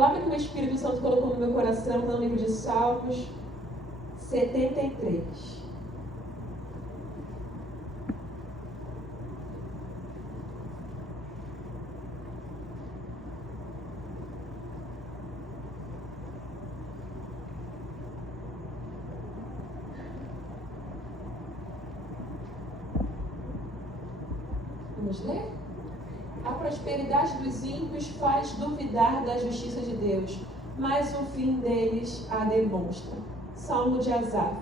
palavra que o Espírito Santo colocou no meu coração está no livro de Salmos 73. Vamos ler? A prosperidade dos ímpios faz duvidar da justiça de Deus, mas o fim deles a demonstra. Salmo de Asaf.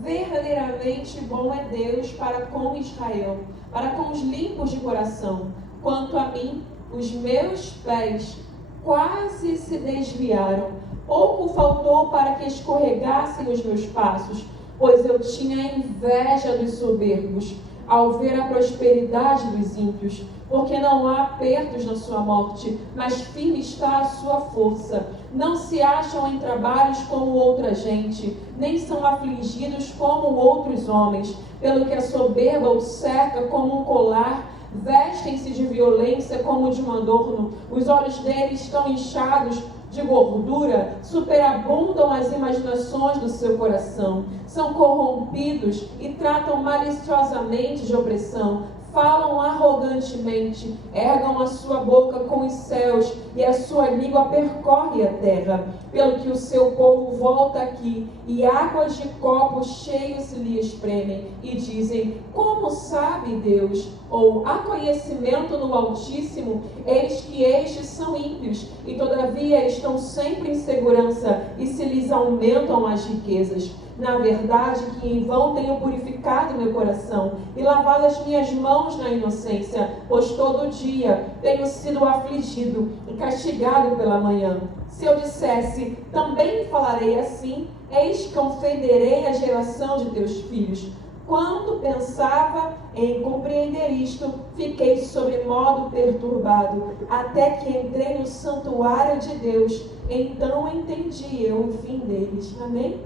Verdadeiramente bom é Deus para com Israel, para com os limpos de coração. Quanto a mim, os meus pés quase se desviaram. Pouco faltou para que escorregassem os meus passos, pois eu tinha inveja dos soberbos, ao ver a prosperidade dos ímpios, porque não há apertos na sua morte, mas firme está a sua força. Não se acham em trabalhos como outra gente, nem são afligidos como outros homens, pelo que a soberba o cerca como um colar, vestem-se de violência como de um adorno, os olhos deles estão inchados de gordura, superabundam as imaginações do seu coração, são corrompidos e tratam maliciosamente de opressão, falam arrogantemente, ergam a sua boca com os céus e a sua língua percorre a terra, pelo que o seu povo volta aqui e águas de copos cheios lhe espremem e dizem: como sabe Deus? Ou há conhecimento no Altíssimo? Eis que estes são ímpios e todavia estão sempre em segurança e se lhes aumentam as riquezas. Na verdade, que em vão tenho purificado meu coração e lavado as minhas mãos na inocência, pois todo dia tenho sido afligido e castigado pela manhã. Se eu dissesse, também falarei assim, eis que ofenderei a geração de teus filhos. Quando pensava em compreender isto, fiquei sobremodo perturbado, até que entrei no santuário de Deus. Então entendi eu o fim deles. Amém?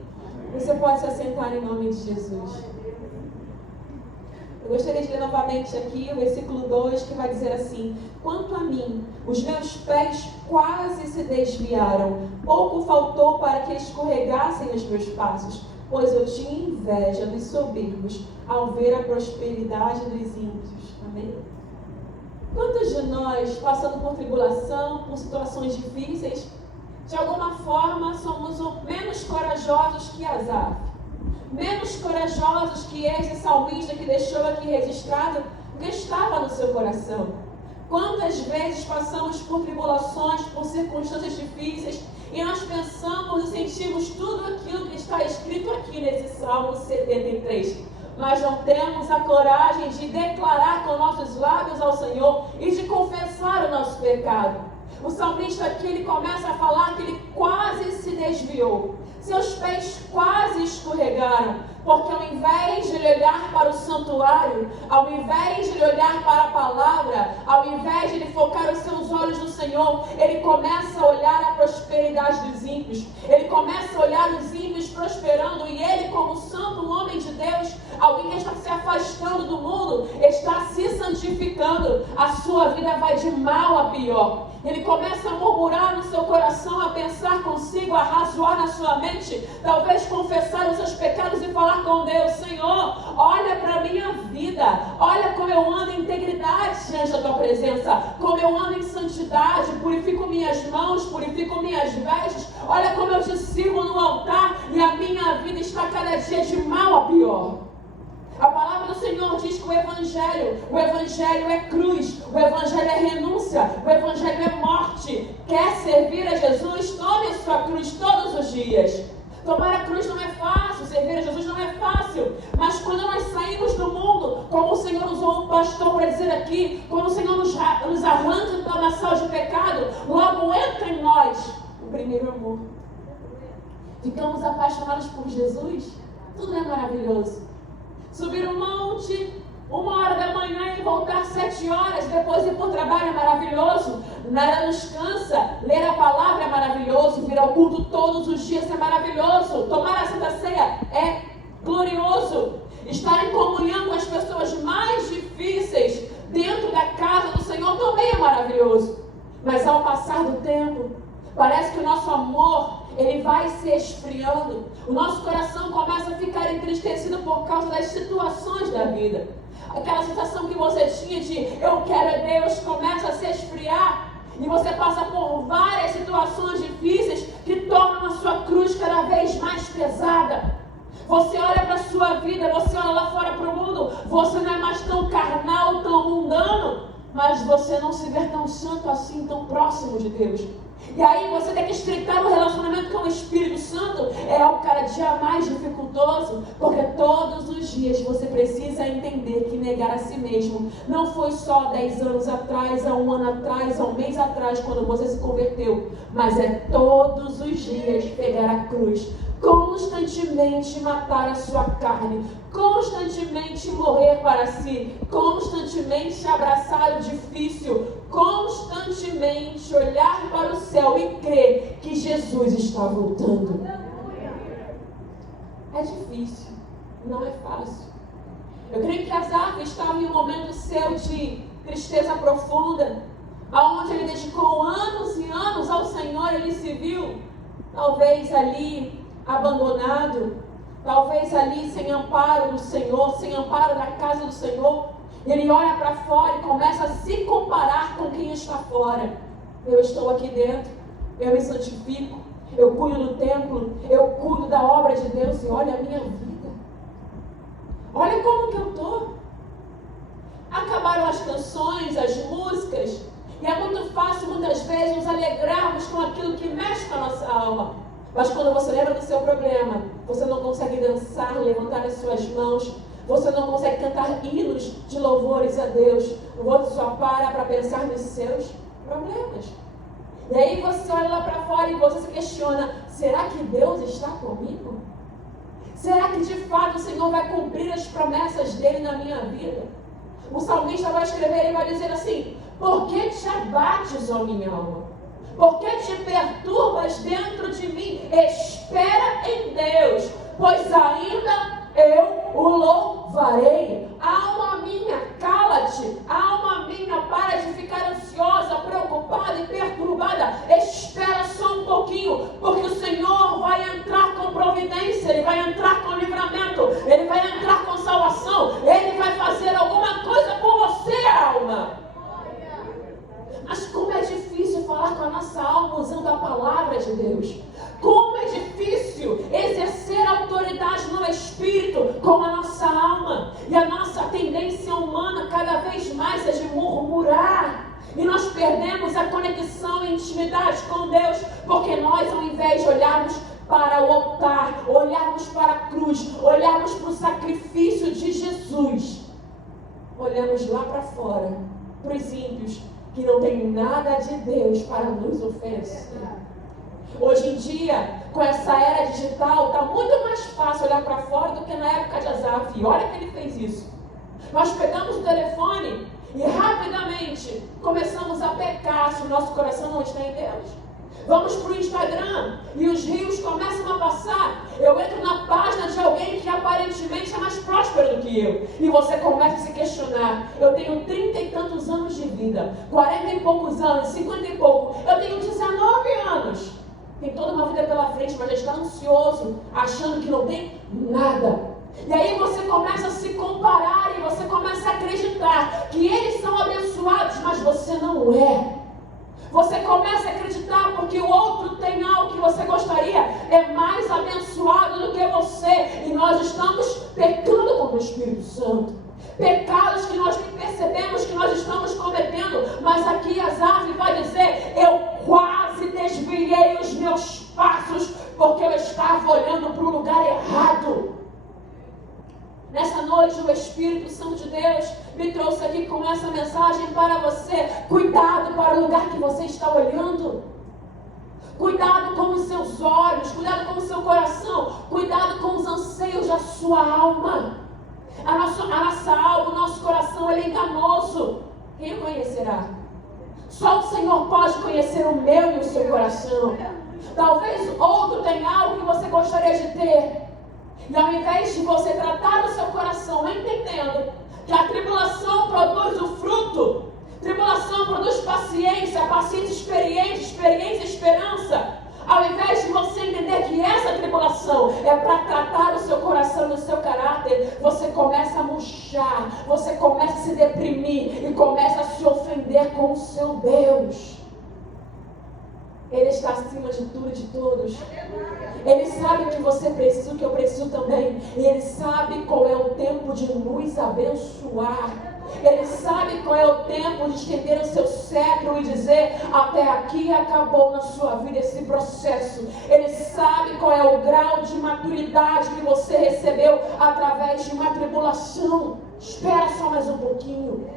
Você pode se assentar em nome de Jesus. Eu gostaria de ler novamente aqui o versículo 2, que vai dizer assim: quanto a mim, os meus pés quase se desviaram, pouco faltou para que escorregassem os meus passos, pois eu tinha inveja dos soberbos ao ver a prosperidade dos ímpios. Amém? Quantos de nós, passando por tribulação, por situações difíceis, de alguma forma somos menos corajosos que Asaf, menos corajosos que esse salmista que deixou aqui registrado o que estava no seu coração? Quantas vezes passamos por tribulações, por circunstâncias difíceis, e nós pensamos e sentimos tudo aquilo que está escrito aqui nesse Salmo 73, mas não temos a coragem de declarar com nossos lábios ao Senhor e de confessar o nosso pecado. O salmista aqui, ele começa a falar que ele quase se desviou. Seus pés quase escorregaram, porque ao invés de ele olhar para o santuário, ao invés de ele olhar para a palavra, ao invés de ele focar os seus olhos no Senhor, ele começa a olhar a prosperidade dos ímpios. Ele começa a olhar os ímpios prosperando, e ele, como santo homem de Deus, alguém que está se afastando do mundo, está se santificando. A sua vida vai de mal a pior. Ele começa a murmurar no seu coração, a pensar consigo, a razoar na sua mente, talvez confessar os seus pecados e falar com Deus: Senhor, olha para a minha vida, olha como eu ando em integridade diante da tua presença, como eu ando em santidade, purifico minhas mãos, purifico minhas vestes, olha como eu te sirvo no altar e a minha vida está cada dia de mal a pior. A palavra do Senhor diz que o Evangelho é cruz, o Evangelho é renúncia, o Evangelho é morte. Quer servir a Jesus? Tome a sua cruz todos os dias. Tomar a cruz não é fácil, servir a Jesus não é fácil, mas quando nós saímos do mundo, como o Senhor usou o pastor para dizer aqui, quando o Senhor nos arranca do lamaçal de pecado, logo entra em nós o primeiro amor. Ficamos apaixonados por Jesus, tudo é maravilhoso. Subir um monte, 1h da manhã e voltar 7 horas, depois ir para o trabalho é maravilhoso. Nada nos cansa. Ler a palavra é maravilhoso. Vir ao culto todos os dias é maravilhoso. Tomar a Santa Ceia é glorioso. Estar em comunhão com as pessoas mais difíceis dentro da casa do Senhor também é maravilhoso. Mas ao passar do tempo, Parece que o nosso amor, ele vai se esfriando. O nosso coração começa a ficar entristecido por causa das situações da vida. Aquela sensação que você tinha de eu quero é Deus, começa a se esfriar. E você passa por várias situações difíceis que tornam a sua cruz cada vez mais pesada. Você olha para a sua vida, você olha lá fora para o mundo, você não é mais tão carnal, tão mundano, mas você não se vê tão santo assim, tão próximo de Deus. E aí você tem que estreitar o relacionamento com o Espírito Santo. É algo cada dia mais dificultoso, porque todos os dias você precisa entender que negar a si mesmo não foi só 10 anos atrás, há 1 ano atrás, há 1 mês atrás, quando você se converteu, mas é todos os dias pegar a cruz, constantemente matar a sua carne, constantemente morrer para si, constantemente abraçar o difícil, constantemente olhar para o céu e crer que Jesus está voltando. É difícil, não é fácil. Eu creio que Asaf estava em um momento seu de tristeza profunda, aonde ele dedicou anos e anos ao Senhor. Ele se viu talvez ali abandonado, talvez ali sem amparo do Senhor, sem amparo da casa do Senhor. Ele olha para fora e começa a se comparar com quem está fora. Eu estou aqui dentro, eu me santifico, eu cuido do templo, eu cuido da obra de Deus, e olha a minha vida, olha como que eu estou. Acabaram as canções, as músicas, e é muito fácil muitas vezes nos alegrarmos com aquilo que mexe com a nossa alma. Mas quando você lembra do seu problema, você não consegue dançar, levantar as suas mãos, você não consegue cantar hinos de louvores a Deus. Você só para pensar nos seus problemas. E aí você olha lá para fora e você se questiona: será que Deus está comigo? Será que de fato o Senhor vai cumprir as promessas dele na minha vida? O salmista vai escrever e vai dizer assim: por que te abates, ó minha alma? Por que te perturbas dentro de mim? Espera em Deus, pois ainda eu o louvarei. Alma minha, cala-te. Alma minha, para de ficar ansiosa, preocupada e perturbada. Espera só um pouquinho, porque o Senhor vai entrar com providência, Ele vai entrar com livramento, Ele vai entrar com salvação, Ele vai fazer alguma coisa por você, alma. Mas como é difícil falar com a nossa alma usando a palavra de Deus. Como é difícil exercer autoridade no Espírito com a nossa alma. E a nossa tendência humana cada vez mais é de murmurar. E nós perdemos a conexão e intimidade com Deus, porque nós, ao invés de olharmos para o altar, olharmos para a cruz, olharmos para o sacrifício de Jesus, olhamos lá para fora, para os ímpios, que não tem nada de Deus para nos oferecer. Hoje em dia, com essa era digital, está muito mais fácil olhar para fora do que na época de Asaf. E olha que ele fez isso. Nós pegamos o telefone e rapidamente começamos a pecar se o nosso coração não está em Deus. Vamos para o Instagram e os rios começam a passar. Eu entro na página de alguém que aparentemente é mais próspero do que eu. E você começa a se questionar. Eu tenho 30 e tantos anos de vida, 40 e poucos anos, 50 e pouco. Eu tenho 19 anos. Tem toda uma vida pela frente, mas já está ansioso, achando que não tem nada. E aí você começa a se comparar e você começa a acreditar que eles são abençoados, mas você não é. Você começa a acreditar porque o outro tem algo que você gostaria, é mais abençoado do que você. E nós estamos pecando contra o Espírito Santo. Pecados que nós nem percebemos que nós estamos cometendo. Mas aqui Asaf vai dizer: eu quase desviei os meus passos porque eu estava olhando para o lugar errado. Nessa noite o Espírito Santo de Deus me trouxe aqui com essa mensagem para você. Cuidado para o lugar que você está olhando. Cuidado com os seus olhos, cuidado com o seu coração, cuidado com os anseios da sua alma. A nossa alma, o nosso coração, ele é enganoso. Quem o conhecerá? Só o Senhor pode conhecer o meu e o seu coração. Talvez outro tenha algo que você gostaria de ter. E ao invés de você tratar o seu coração entendendo que a tribulação produz o fruto, Tribulação produz paciência, paciência experiência esperança. Ao invés de você entender que essa tribulação é para tratar o seu coração e o seu caráter, você começa a murchar, você começa a se deprimir e começa a se ofender com o seu Deus. Ele está acima de tudo e de todos. Ele sabe o que você precisa, o que eu preciso também. E Ele sabe qual é o tempo de nos abençoar. Ele sabe qual é o tempo de estender o seu cetro e dizer: até aqui acabou na sua vida esse processo. Ele sabe qual é o grau de maturidade que você recebeu através de uma tribulação. Espera só mais um pouquinho.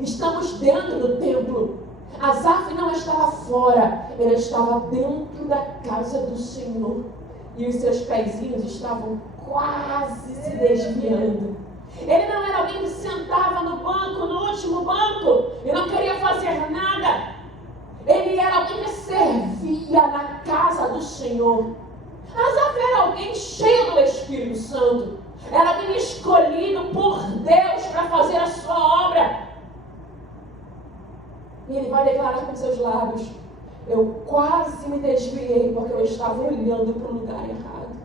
Estamos dentro do templo. Asaf não estava fora, ele estava dentro da casa do Senhor. E os seus pezinhos estavam quase se desviando. Ele não era alguém que sentava no banco, no último banco, e não queria fazer nada. Ele era alguém que servia na casa do Senhor. Asaf era alguém cheio do Espírito Santo. Era alguém escolhido por Deus para fazer a sua obra. E ele vai declarar com seus lábios: eu quase me desviei porque eu estava olhando para o lugar errado.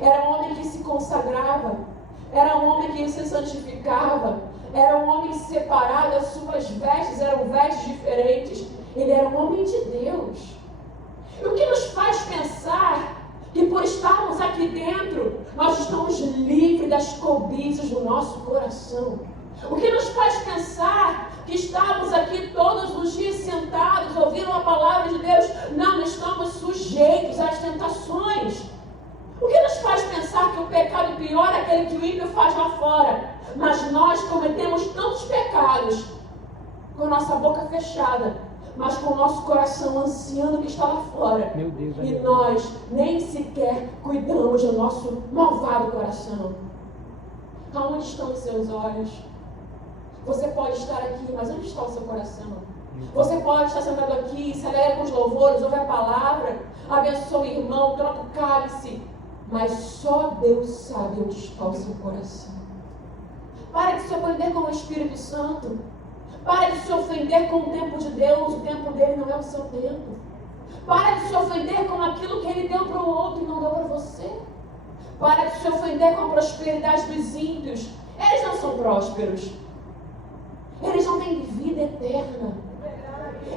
Era um homem que se consagrava. Era um homem que se santificava. Era um homem separado. As suas vestes eram vestes diferentes. Ele era um homem de Deus. E o que nos faz pensar que por estarmos aqui dentro, nós estamos livres das cobiças do nosso coração? O que nos faz pensar que estamos aqui todos os dias sentados, ouvindo a palavra de Deus, não estamos sujeitos às tentações? O que nos faz pensar que o pecado pior é aquele que o ímpio faz lá fora? Mas nós cometemos tantos pecados com a nossa boca fechada, mas com o nosso coração ansiando o que está lá fora. Meu Deus, e nós nem sequer cuidamos do nosso malvado coração. Aonde estão os seus olhos? Você pode estar aqui, mas onde está o seu coração? Você pode estar sentado aqui, se alegra com os louvores, ouve a palavra, abençoa o irmão, troca o cálice, mas só Deus sabe onde está o seu coração. Pare de se ofender com o Espírito Santo. Pare de se ofender com o tempo de Deus. O tempo dele não é o seu tempo. Pare de se ofender com aquilo que ele deu para o outro e não deu para você. Pare de se ofender com a prosperidade dos ímpios. Eles não são prósperos. Eles não têm vida eterna.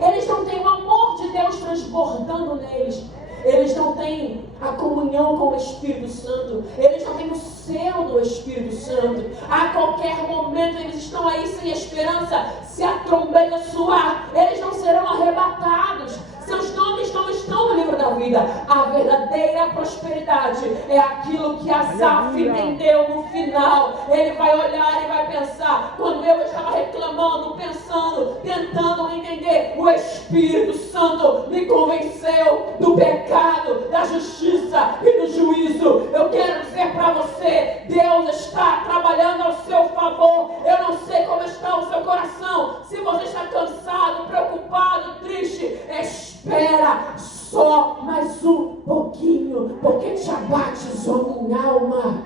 Eles não têm o amor de Deus transbordando neles. Eles não têm a comunhão com o Espírito Santo. Eles não têm o selo do Espírito Santo. A qualquer momento eles estão aí sem esperança. Se a trombeta soar, eles não serão arrebatados. Seus nomes não estão no livro da vida. A verdadeira prosperidade é aquilo que Asaf entendeu no final. Ele vai olhar e vai pensar: quando eu estava reclamando, pensando, tentando entender, o Espírito Santo me convenceu do pecado, da justiça e do juízo. Eu quero dizer para você: Deus está trabalhando ao seu favor. Eu não sei como está o seu coração. Se você está cansado, preocupado, triste, espera só mais um pouquinho, porque te abates, ó minha alma,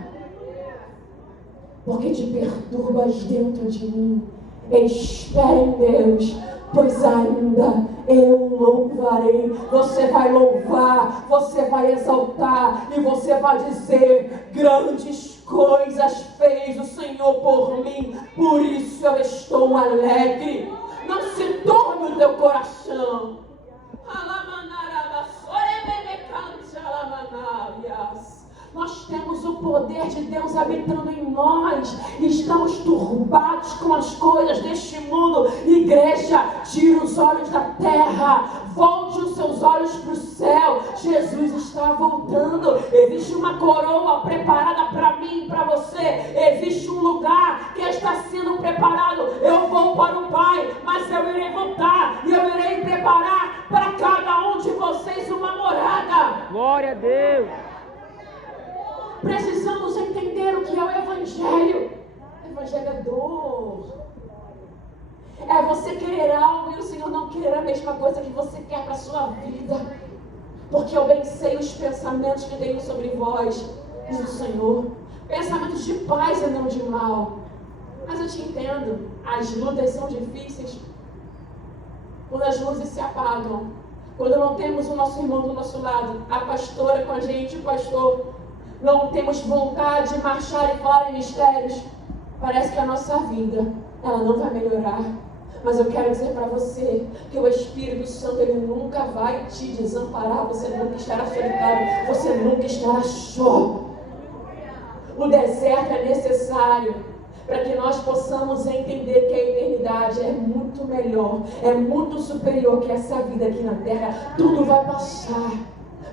porque te perturbas dentro de mim. Espera em Deus, pois ainda eu louvarei. Você vai louvar, você vai exaltar e você vai dizer: grandes coisas fez o Senhor por mim, por isso eu estou alegre. Não se torne o teu coração. Nós temos o poder de Deus habitando em nós. Estamos turbados com as coisas deste mundo. Igreja, tira os olhos da terra, volte os seus olhos para o céu. Jesus está voltando. Existe uma coroa preparada para mim e para você. Existe um lugar que está sendo preparado. Eu vou para o Pai, mas eu irei voltar e eu irei preparar para cada um de vocês uma morada. Glória a Deus. Precisamos entender o que é o Evangelho. O Evangelho é dor. É você querer algo e o Senhor não querer a mesma coisa que você quer para a sua vida. Porque eu bem sei os pensamentos que tenho sobre vós, diz o Senhor. Pensamentos de paz e não de mal. Mas eu te entendo, as lutas são difíceis. Quando as luzes se apagam, quando não temos o nosso irmão do nosso lado, a pastora com a gente, o pastor, não temos vontade de marchar e falar em mistérios, parece que a nossa vida, ela não vai melhorar. Mas eu quero dizer para você que o Espírito Santo, ele nunca vai te desamparar, você nunca estará solitário, você nunca estará só. O deserto é necessário para que nós possamos entender que a eternidade é muito melhor, é muito superior que essa vida aqui na terra. Tudo vai passar,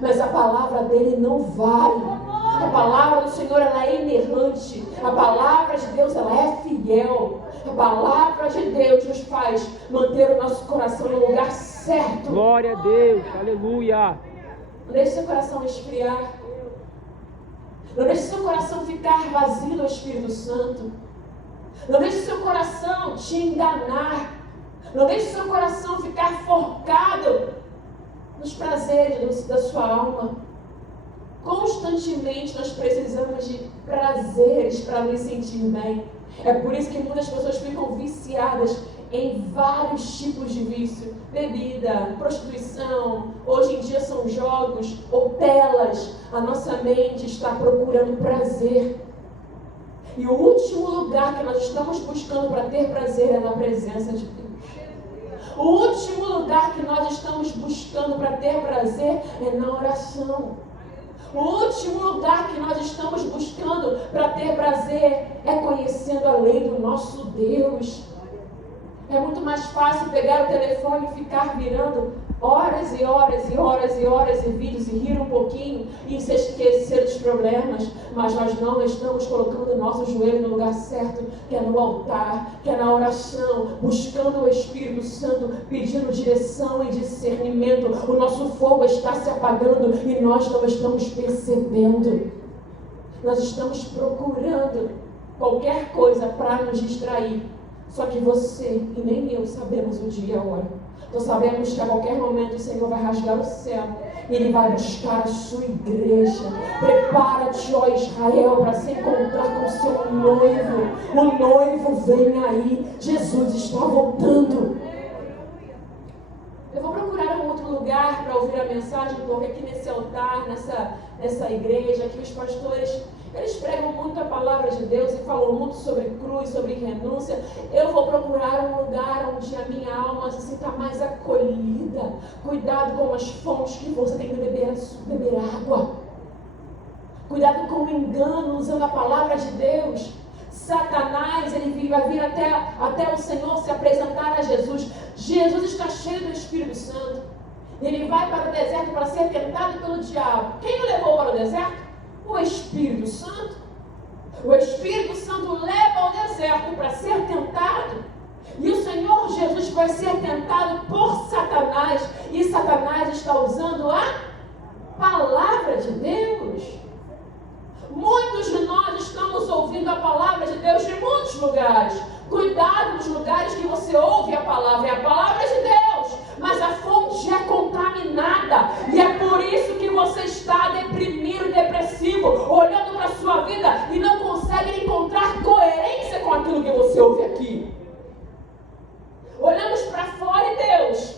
mas a palavra dele não vai. A palavra do Senhor, ela é inerrante. A palavra de Deus, ela é fiel. A palavra de Deus nos faz manter o nosso coração no lugar certo. Glória a Deus, aleluia. Não deixe seu coração esfriar. Não deixe seu coração ficar vazio do Espírito Santo. Não deixe seu coração te enganar. Não deixe seu coração ficar forcado nos prazeres da sua alma. Constantemente nós precisamos de prazeres para nos sentir bem. É por isso que muitas pessoas ficam viciadas em vários tipos de vício. Bebida, prostituição, hoje em dia são jogos ou telas. A nossa mente está procurando prazer. E o último lugar que nós estamos buscando para ter prazer é na presença de Deus. O último lugar que nós estamos buscando para ter prazer é na oração. O último lugar que nós estamos buscando para ter prazer é conhecendo a lei do nosso Deus. É muito mais fácil pegar o telefone e ficar virando horas e horas e horas e horas em vídeos e rir um pouquinho e se esquecer dos problemas. Mas nós não estamos colocando o nosso joelho no lugar certo, que é no altar, que é na oração, buscando o Espírito Santo, pedindo direção e discernimento. O nosso fogo está se apagando e nós não estamos percebendo. Nós estamos procurando qualquer coisa para nos distrair. Só que você e nem eu sabemos o dia e a hora. Nós sabemos que a qualquer momento o Senhor vai rasgar o céu. E Ele vai buscar a sua igreja. Prepara-te, ó Israel, para se encontrar com o seu noivo. O noivo vem aí. Jesus está voltando. Eu vou procurar um outro lugar para ouvir a mensagem, porque aqui nesse altar, nessa igreja, aqui os pastores, eles pregam muito a palavra de Deus e falam muito sobre cruz, sobre renúncia. Eu vou procurar um lugar onde a minha alma se sinta mais acolhida. Cuidado com as fontes que você tem que beber água. Cuidado com o engano usando a palavra de Deus. Satanás, ele vai vir até o Senhor se apresentar a Jesus. Jesus está cheio do Espírito Santo. Ele vai para o deserto para ser tentado pelo diabo. Quem o levou para o deserto? O Espírito Santo. O Espírito Santo leva ao deserto para ser tentado. E o Senhor Jesus vai ser tentado por Satanás. E Satanás está usando a palavra de Deus. Muitos de nós estamos ouvindo a palavra de Deus de muitos lugares. Cuidado nos lugares que você ouve a palavra. É a palavra de Deus, mas a fonte é contaminada. E é por isso que você está deprimido, depressivo, olhando para a sua vida e não consegue encontrar coerência com aquilo que você ouve aqui. Olhamos para fora e Deus,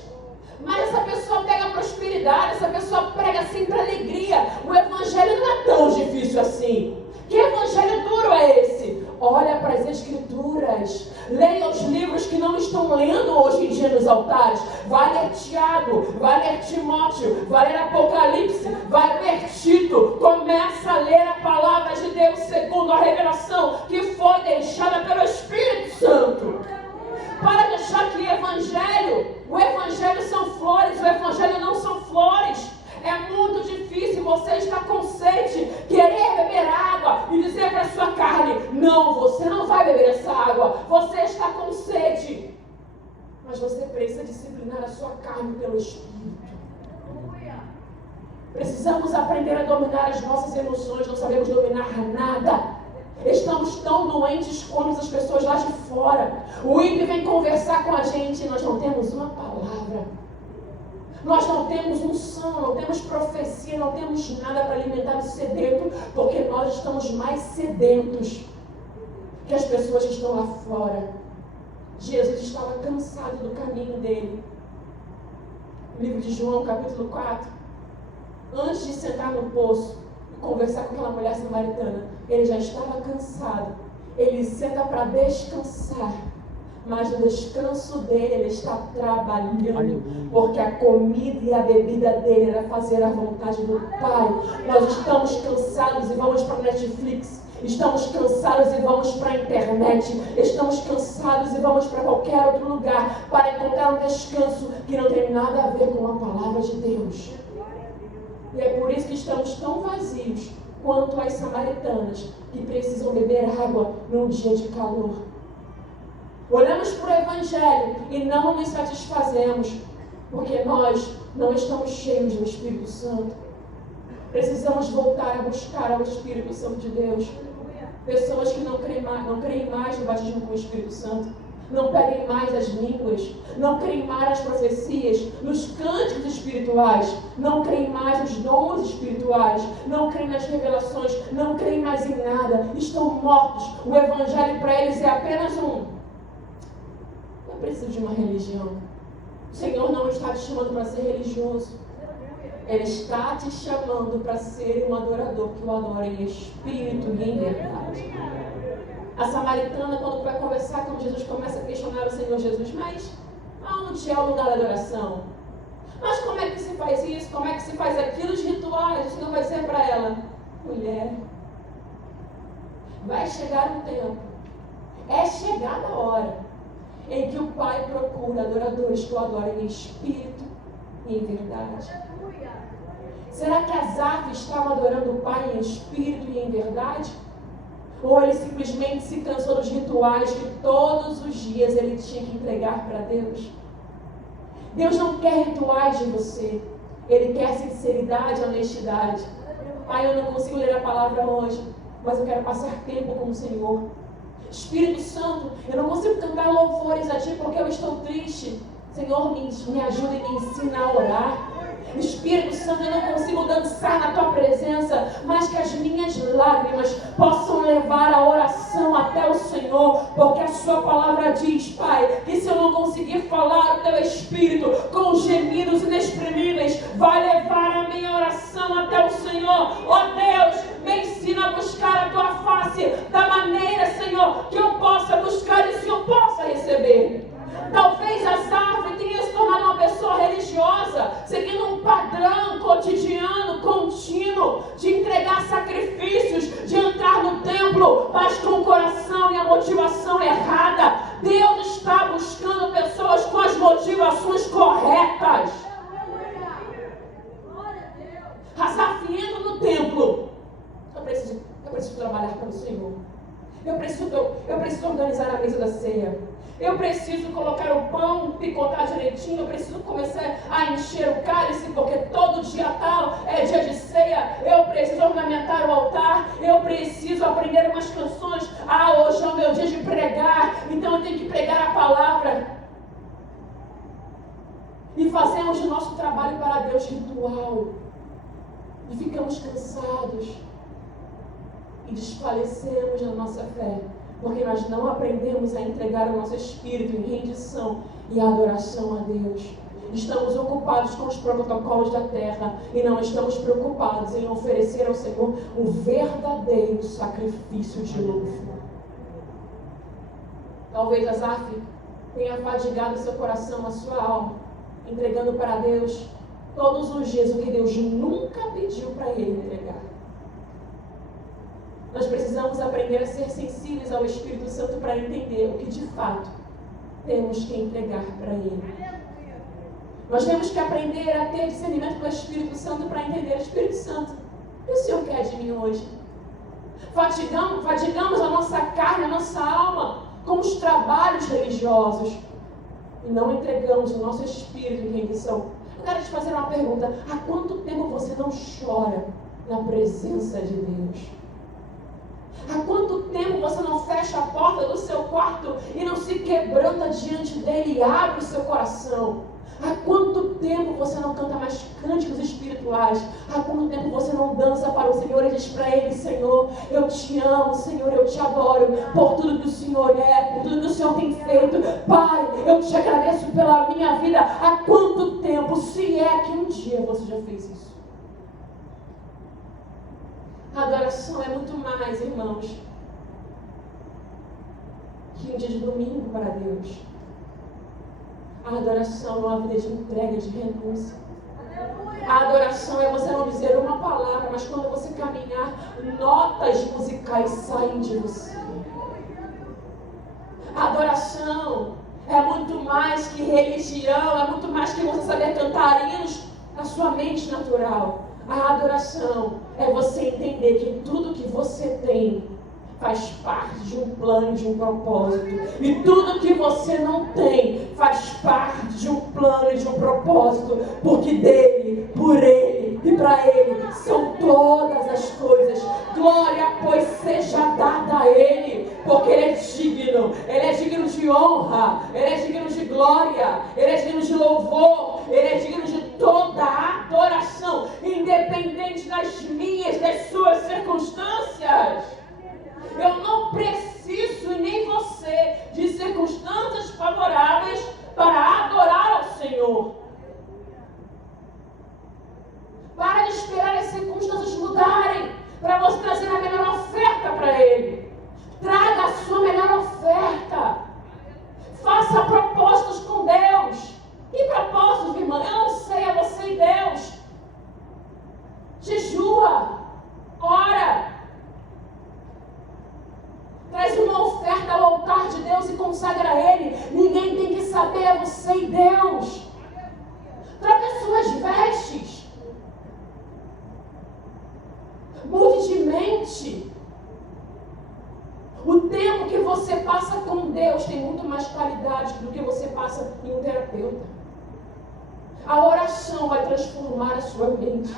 mas essa pessoa pega prosperidade, essa pessoa prega sempre alegria. O evangelho não é tão difícil assim. Que evangelho duro é esse? Olha para as Escrituras. Leia os livros que não estão lendo hoje em dia nos altares. Vai ler Tiago, vai ler Timóteo, vai ler Apocalipse, vai ler Tito. Começa a ler a palavra de Deus segundo a revelação que foi deixada pelo Espírito Santo. Para de achar que o evangelho são flores, o evangelho não são flores. É muito difícil você estar com sede, querer beber água e dizer para a sua carne: não, você não vai beber essa água, você está com sede. Mas você precisa disciplinar a sua carne pelo Espírito. Precisamos aprender a dominar as nossas emoções, não sabemos dominar nada. Estamos tão doentes quanto as pessoas lá de fora. O ímpio vem conversar com a gente e nós não temos uma palavra. Nós não temos unção, não temos profecia, não temos nada para alimentar o sedento, porque nós estamos mais sedentos. que as pessoas que estão lá fora. Jesus estava cansado do caminho dele. No livro de João, capítulo 4, antes de sentar no poço e conversar com aquela mulher samaritana, ele já estava cansado. Ele senta para descansar, mas no descanso dele ele está trabalhando, porque a comida e a bebida dele era fazer a vontade do Pai. Nós estamos cansados e vamos para a Netflix, estamos cansados e vamos para a internet, estamos cansados e vamos para qualquer outro lugar para encontrar um descanso que não tem nada a ver com a palavra de Deus. E é por isso que estamos tão vazios quanto as samaritanas que precisam beber água num dia de calor. Olhamos para o Evangelho e não nos satisfazemos, porque nós não estamos cheios do Espírito Santo. Precisamos voltar a buscar o Espírito Santo de Deus. Pessoas que não creem mais no batismo com o Espírito Santo, não pedem mais as línguas, não creem mais nas profecias, nos cânticos espirituais, não creem mais nos dons espirituais, não creem nas revelações, não creem mais em nada, estão mortos. O Evangelho para eles é apenas eu preciso de uma religião. O Senhor não está te chamando para ser religioso. Ele está te chamando para ser um adorador que o adora em espírito e em verdade. A samaritana, quando vai conversar com Jesus, começa a questionar o Senhor Jesus: mas aonde é o lugar da adoração? Mas como é que se faz isso? Como é que se faz aquilo? Os rituais. O Senhor vai dizer para ela: mulher, vai chegar um tempo, é chegada a hora, em que o Pai procura adoradores que o adorem em espírito e em verdade. Será que Asaf estava adorando o Pai em espírito e em verdade? Ou ele simplesmente se cansou dos rituais que todos os dias ele tinha que entregar para Deus? Deus não quer rituais de você. Ele quer sinceridade e honestidade. Pai, eu não consigo ler a palavra hoje, mas eu quero passar tempo com o Senhor. Espírito Santo, eu não consigo cantar louvores a Ti porque eu estou triste. Senhor, me ajuda e me ensina a orar. Espírito Santo, eu não consigo dançar na Tua presença, mas que as minhas lágrimas possam levar a oração até o Senhor, porque a Sua palavra diz, Pai, que se eu não conseguir falar o Teu Espírito com gemidos inexprimíveis, vai levar a minha oração até o Senhor. Oh Deus, me ensina a buscar a Tua face da maneira, Senhor, que eu possa buscar e o Senhor possa receber. Talvez Asaf tenha se tornado uma pessoa religiosa, seguindo um padrão cotidiano, contínuo, de entregar sacrifícios, de entrar no templo, mas com o coração e a motivação errada. Deus está buscando pessoas com as motivações corretas. Asaf entra no templo. Eu preciso trabalhar para o Senhor. Eu preciso organizar a mesa da ceia. Eu preciso colocar o pão, picotar direitinho. Eu preciso começar a encher o cálice, porque todo dia tal é dia de ceia. Eu preciso ornamentar o altar. Eu preciso aprender umas canções. Hoje é o meu dia de pregar, então eu tenho que pregar a palavra. E fazemos o nosso trabalho para Deus ritual. E ficamos cansados. E desfalecemos na nossa fé, porque nós não aprendemos a entregar o nosso espírito em rendição e adoração a Deus. Estamos ocupados com os protocolos da terra e não estamos preocupados em oferecer ao Senhor um verdadeiro sacrifício de louvor. Talvez Asaf tenha fadigado seu coração, a sua alma, entregando para Deus todos os dias o que Deus nunca pediu para ele entregar. Nós precisamos aprender a ser sensíveis ao Espírito Santo para entender o que de fato temos que entregar para Ele. Nós temos que aprender a ter discernimento do Espírito Santo para entender o Espírito Santo. O que o Senhor quer de mim hoje? Fadigamos a nossa carne, a nossa alma com os trabalhos religiosos e não entregamos o nosso espírito em rendição. Eu quero te fazer uma pergunta: há quanto tempo você não chora na presença de Deus? Há quanto tempo você não fecha a porta do seu quarto e não se quebranta diante dele e abre o seu coração? Há quanto tempo você não canta mais cânticos espirituais espirituais. Há quanto tempo você não dança para o Senhor e diz para Ele: Senhor, eu te amo, Senhor, eu te adoro por tudo que o Senhor é, por tudo que o Senhor tem feito. Pai, eu te agradeço pela minha vida. Há quanto tempo, se é que um dia você já fez isso? A adoração é muito mais, irmãos, que um dia de domingo para Deus. A adoração é uma vida de entrega, de renúncia. A adoração é você não dizer uma palavra, mas quando você caminhar, notas musicais saem de você. A adoração é muito mais que religião, é muito mais que você saber cantar hinos na sua mente natural. A adoração é você entender que tudo que você tem faz parte de um plano, de um propósito. E tudo que você não tem faz parte de um plano e de um propósito. Porque dele, por ele e para ele são todas as coisas. Glória, pois, seja dada a ele. Porque ele é digno. Ele é digno de honra. Ele é digno de glória. Ele é digno de louvor. Ele é digno de toda a adoração. Independente das minhas, das suas circunstâncias. Eu não preciso, e nem você, de circunstâncias favoráveis para adorar ao Senhor. Para de esperar as circunstâncias mudarem, para você trazer a melhor oferta para Ele. Traga a sua melhor oferta. Faça propósitos com Deus. Que propósitos, irmã? Eu não sei, é você e Deus. Jejua. Ora. Traz uma oferta ao altar de Deus e consagra a Ele. Ninguém tem que saber, é você e Deus. Troque as suas vestes. Mude de mente. O tempo que você passa com Deus tem muito mais qualidade do que você passa em um terapeuta. A oração vai transformar a sua mente.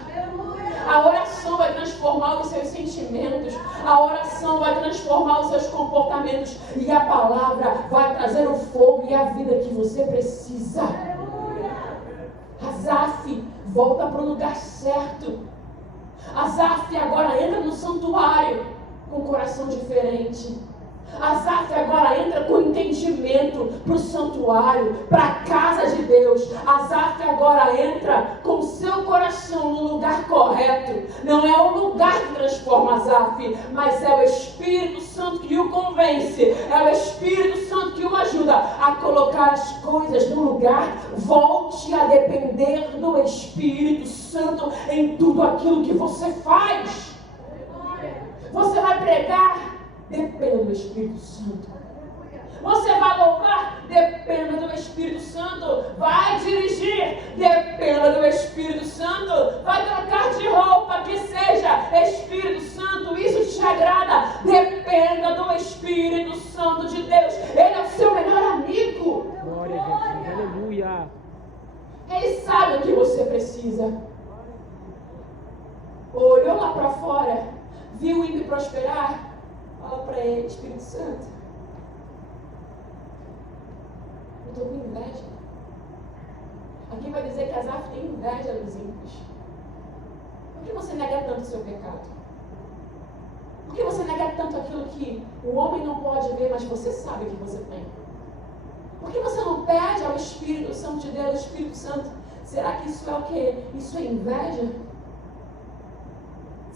A oração vai transformar os seus sentimentos. A oração vai transformar os seus comportamentos. E a palavra vai trazer o fogo e a vida que você precisa. Asaf volta para o lugar certo. Asaf agora entra no santuário com um coração diferente. Asaf agora entra com entendimento para o santuário, para a casa de Deus. Asaf agora entra com o seu coração no lugar correto. Não é o lugar que transforma Asaf, mas é o Espírito Santo que o convence. É o Espírito Santo que o ajuda a colocar as coisas no lugar. Volte a depender do Espírito Santo em tudo aquilo que você faz. Você vai pregar? Dependa do Espírito Santo. Você vai louvar? Dependa do Espírito Santo. Vai dirigir? Dependa do Espírito Santo. Vai trocar de roupa? Que seja Espírito Santo. Isso te agrada? Dependa do Espírito Santo de Deus. Ele é o seu melhor amigo. Glória a Deus. Aleluia. Ele sabe o que você precisa. Olhou lá para fora, viu o ímpio prosperar. Fala para ele: Espírito Santo, eu estou com inveja. Aqui vai dizer que Asaf tem inveja dos ímpios. Por que você nega tanto o seu pecado? Por que você nega tanto aquilo que o homem não pode ver, mas você sabe que você tem? Por que você não pede ao Espírito Santo de Deus: Espírito Santo, será que isso é o quê? Isso é inveja?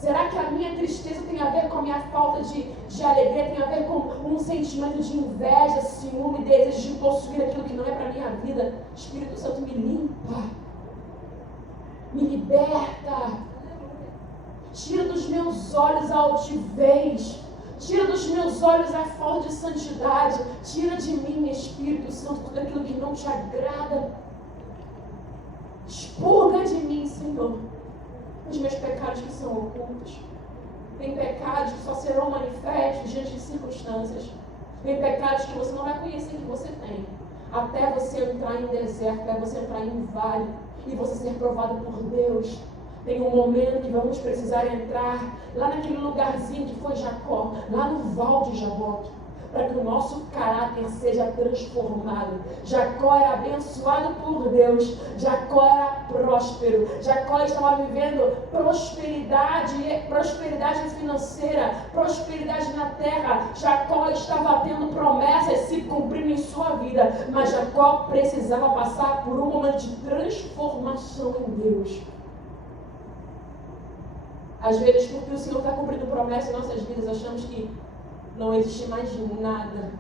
Será que a minha tristeza tem a ver com a minha falta de alegria? Tem a ver com um sentimento de inveja, ciúme, desejo de possuir aquilo que não é para a minha vida? Espírito Santo, me limpa. Me liberta. Tira dos meus olhos a altivez. Tira dos meus olhos a falta de santidade. Tira de mim, Espírito Santo, tudo aquilo que não te agrada. Expurga de mim, Senhor, os meus pecados que são ocultos. Tem pecados que só serão manifestos diante de circunstâncias. Tem pecados que você não vai conhecer que você tem, até você entrar em deserto, até você entrar em vale e você ser provado por Deus. Tem um momento que vamos precisar entrar lá naquele lugarzinho que foi Jacó, lá no Val de Jaboque. para que o nosso caráter seja transformado. Jacó era abençoado por Deus, Jacó era próspero, Jacó estava vivendo prosperidade financeira, prosperidade na terra. Jacó estava tendo promessas se cumprindo em sua vida, mas Jacó precisava passar por um momento de transformação em Deus. Às vezes, porque o Senhor está cumprindo promessas em nossas vidas, achamos que não existe mais nada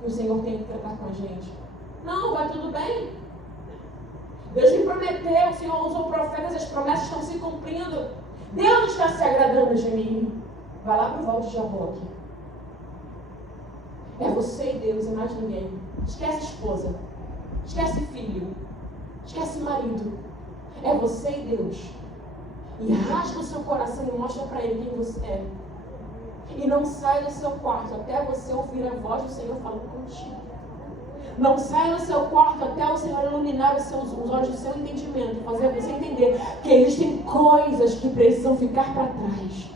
que o Senhor tem que tratar com a gente. Não, vai tudo bem. Deus me prometeu, o Senhor usou profetas, as promessas estão se cumprindo. Deus está se agradando de mim. Vai lá para o Val de Jaboque. É você e Deus e mais ninguém. Esquece esposa, esquece filho, esquece marido. É você e Deus. E rasga o seu coração e mostra para Ele quem você é. E não sai do seu quarto até você ouvir a voz do Senhor falando contigo. Não sai do seu quarto até o Senhor iluminar os olhos do seu entendimento e fazer você entender que existem coisas que precisam ficar para trás.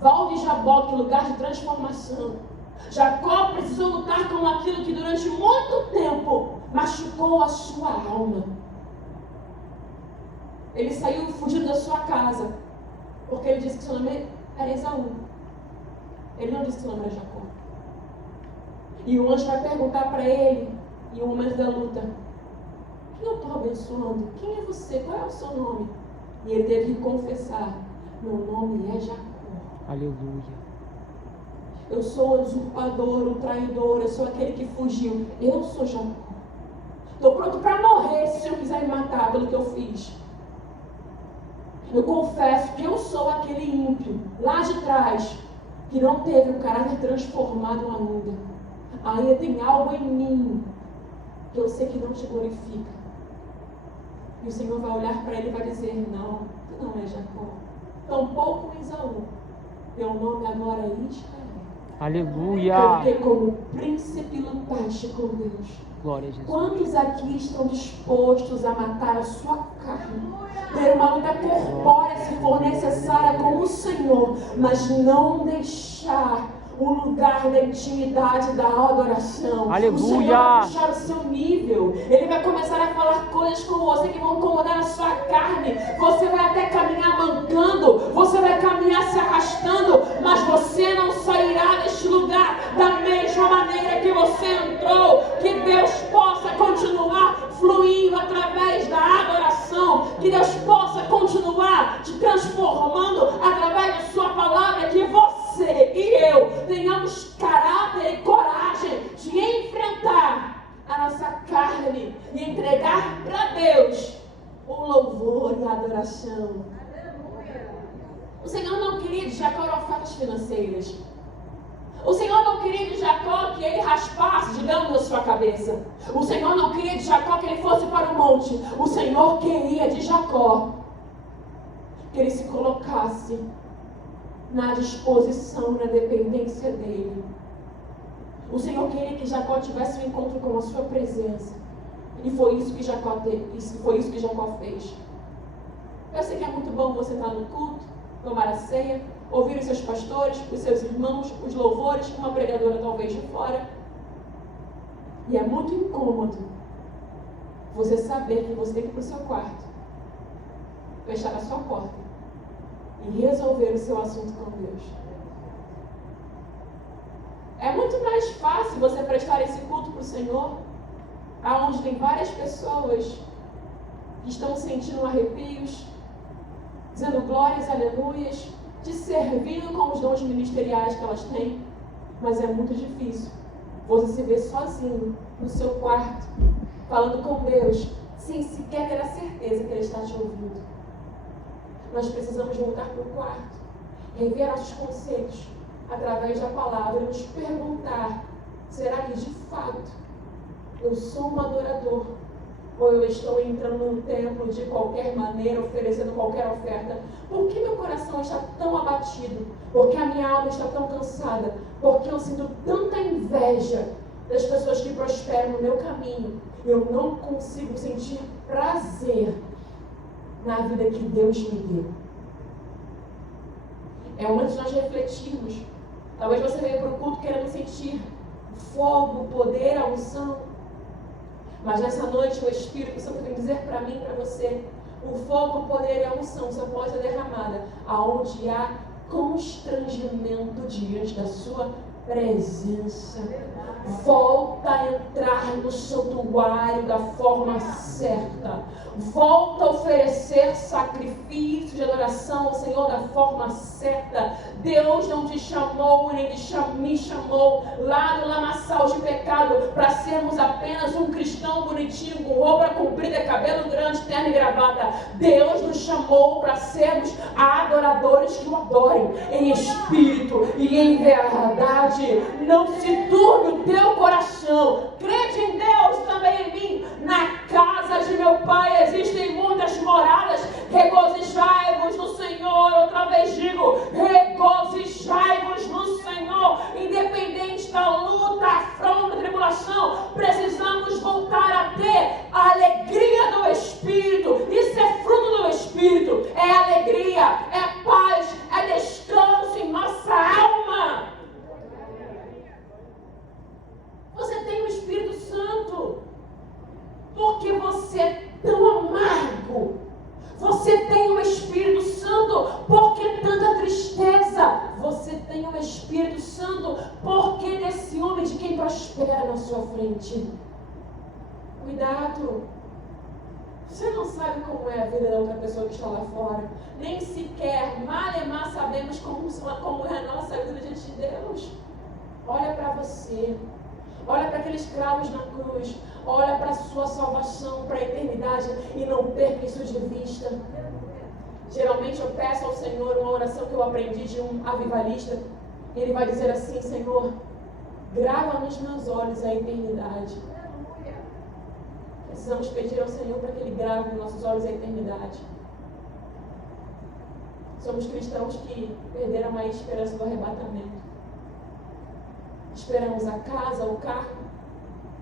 Val de Jaboque, lugar de transformação. Jacó precisou lutar com aquilo que durante muito tempo machucou a sua alma. Ele saiu fugindo da sua casa, porque ele disse que seu nome era Esaú. Ele não disse que seu nome era Jacó. E o anjo vai perguntar para ele, em um momento da luta: quem eu estou abençoando? Quem é você? Qual é o seu nome? E ele teve que confessar: meu nome é Jacó. Aleluia. Eu sou o usurpador, o traidor, eu sou aquele que fugiu. Eu sou Jacó. Estou pronto para morrer se o Senhor quiser me matar pelo que eu fiz. Eu confesso que eu sou aquele ímpio, lá de trás, que não teve o caráter transformado ainda. Ainda tem algo em mim que eu sei que não te glorifica. E o Senhor vai olhar para ele e vai dizer: não, tu não é Jacó. Tampouco Esaú. Teu nome agora é Israel. Aleluia. Porque como príncipe lutaste com Deus. Glória a Jesus. Quantos aqui estão dispostos a matar a sua carne? Ter uma luta corpórea se for necessária com o Senhor, mas não deixar o lugar da intimidade, da adoração. Aleluia. O Senhor vai puxar o seu nível. Ele vai começar a falar coisas com você que vão incomodar a sua carne. Você vai até caminhar mancando, você vai caminhar se arrastando, mas você não sairá deste lugar da mesma maneira que você entrou. Que Deus possa continuar fluindo através da adoração, que Deus possa continuar te transformando através da sua palavra, que você e eu tenhamos caráter e coragem de enfrentar a nossa carne e entregar para Deus o louvor e a adoração. O Senhor não queria de Jacó ofertas financeiras. O Senhor não queria de Jacó que ele raspasse, digamos, a sua cabeça. O Senhor não queria de Jacó que ele fosse para o monte. O Senhor queria de Jacó que ele se colocasse na disposição, na dependência dele. O Senhor queria que Jacó tivesse um encontro com a sua presença. E foi isso que Jacó teve, foi isso que Jacó fez. Eu sei que é muito bom você estar no culto, tomar a ceia, ouvir os seus pastores, os seus irmãos, os louvores, uma pregadora talvez de fora. E é muito incômodo você saber que você tem que ir para o seu quarto, fechar a sua porta e resolver o seu assunto com Deus. É muito mais fácil você prestar esse culto para o Senhor, aonde tem várias pessoas que estão sentindo arrepios, dizendo glórias, aleluias, te servindo com os dons ministeriais que elas têm, mas é muito difícil você se ver sozinho no seu quarto, falando com Deus, sem sequer ter a certeza que Ele está te ouvindo. Nós precisamos voltar para o quarto, rever nossos conceitos através da palavra e nos perguntar: será que de fato eu sou um adorador? Ou eu estou entrando num templo de qualquer maneira, oferecendo qualquer oferta? Por que meu coração está tão abatido? Por que a minha alma está tão cansada? Por que eu sinto tanta inveja das pessoas que prosperam no meu caminho? Eu não consigo sentir prazer na vida que Deus me deu. É uma de nós refletirmos, Talvez você veio para o culto querendo sentir o fogo, o poder, a unção. Mas nessa noite o Espírito Santo vem dizer para mim e para você: o fogo, o poder e a unção só pode ser derramada aonde há constrangimento diante da sua presença. Volta a entrar no santuário da forma certa. Volta a oferecer sacrifício de adoração ao Senhor da forma certa. Deus não te chamou, nem me chamou lá no lamaçal de pecado para sermos apenas um cristão bonitinho, com roupa comprida, cabelo grande, terno e gravata. Deus nos chamou para sermos adoradores que o adorem em espírito e em verdade. Não se turbe o teu coração. Crede em Deus, também em mim. Na casa de meu Pai existem muitas moradas. Regozijai-vos no Senhor. Outra vez digo, regozijai-vos no Senhor. Independente da luta, afronta, tribulação, precisamos voltar a ter a alegria do Espírito. Isso é fruto do Espírito. É alegria, é paz, é descanso em nossa alma. Você tem o Espírito Santo. Porque você é tão amargo. Você tem o Espírito Santo. Porque tanta tristeza. Você tem o Espírito Santo. Porque desse homem de quem prospera na sua frente. Cuidado. Você não sabe como é a vida da outra pessoa que está lá fora. Nem sequer, malemar, sabemos como é a nossa vida diante de Deus. Olha para você. Olha para aqueles cravos na cruz. Olha para a sua salvação, para a eternidade. E não perca isso de vista. Geralmente eu peço ao Senhor uma oração que eu aprendi de um avivalista. Ele vai dizer assim: Senhor, grava nos meus olhos a eternidade. Precisamos pedir ao Senhor para que Ele grave nos nossos olhos a eternidade. Somos cristãos que perderam a esperança do arrebatamento. Esperamos a casa, o carro,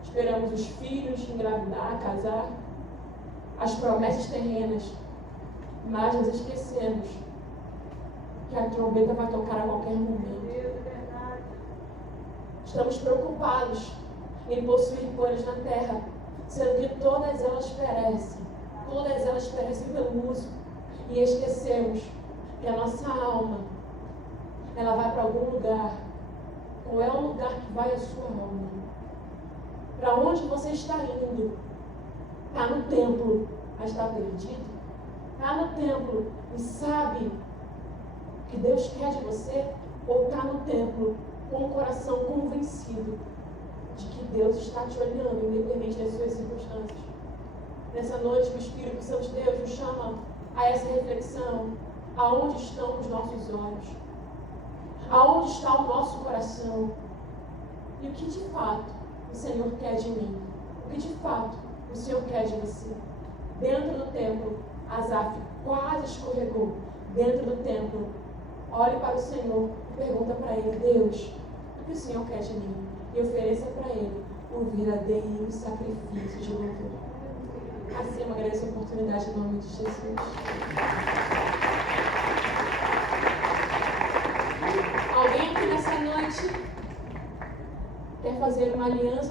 esperamos os filhos, engravidar, casar, as promessas terrenas, mas nós esquecemos que a trombeta vai tocar a qualquer momento. Estamos preocupados em possuir coisas na terra, sendo que todas elas perecem pelo uso, e esquecemos que a nossa alma, ela vai para algum lugar. Qual é o lugar que vai a sua alma? Para onde você está indo? Está no templo, mas está perdido? Está no templo e sabe o que Deus quer de você? Ou está no templo com o coração convencido de que Deus está te olhando, independente das suas circunstâncias? Nessa noite, o Espírito Santo de Deus nos chama a essa reflexão. Aonde estão os nossos olhos? Aonde está o nosso coração? E o que de fato o Senhor quer de mim? O que de fato o Senhor quer de você? Dentro do templo, Asaf quase escorregou. Dentro do templo, olhe para o Senhor e pergunta para Ele: Deus, o que o Senhor quer de mim? E ofereça para Ele um verdadeiro sacrifício de louvor. Assim eu agradeço a oportunidade em nome de Jesus. Alguém aqui nessa noite quer fazer uma aliança?